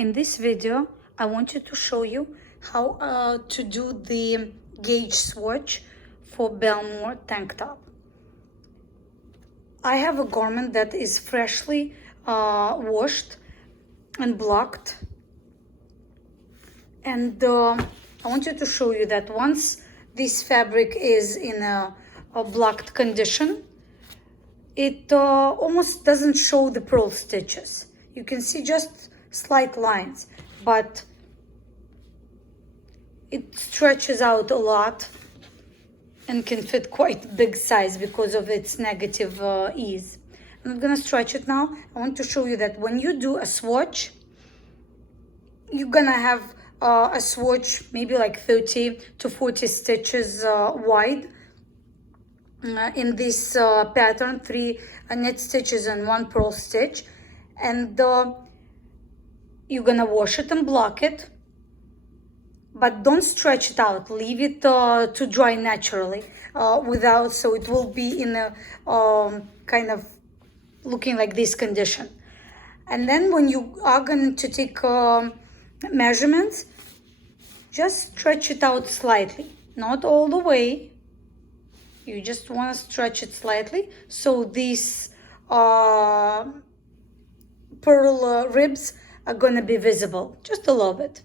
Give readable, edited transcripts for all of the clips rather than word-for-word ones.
In this video, I wanted to show you how to do the gauge swatch for Bellmore tank top. I have a garment that is freshly washed and blocked, and I wanted to show you that once this fabric is in a blocked condition, it almost doesn't show the purl stitches. You can see just slight lines, but it stretches out a lot and can fit quite big size because of its negative ease. I'm gonna stretch it now. I want to show you that when you do a swatch, you're gonna have a swatch maybe like 30 to 40 stitches wide. In this pattern, 3 knit stitches and 1 purl stitch, and you're gonna wash it and block it, but don't stretch it out. Leave it to dry naturally so it will be in a kind of looking like this condition. And then when you are going to take measurements, just stretch it out slightly, not all the way. You just want to stretch it slightly so these pearl ribs are going to be visible, just a little bit.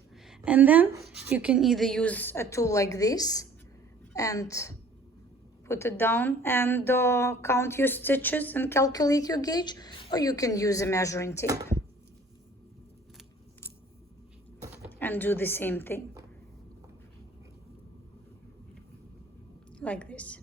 And then you can either use a tool like this and put it down and count your stitches and calculate your gauge, or you can use a measuring tape and do the same thing like this.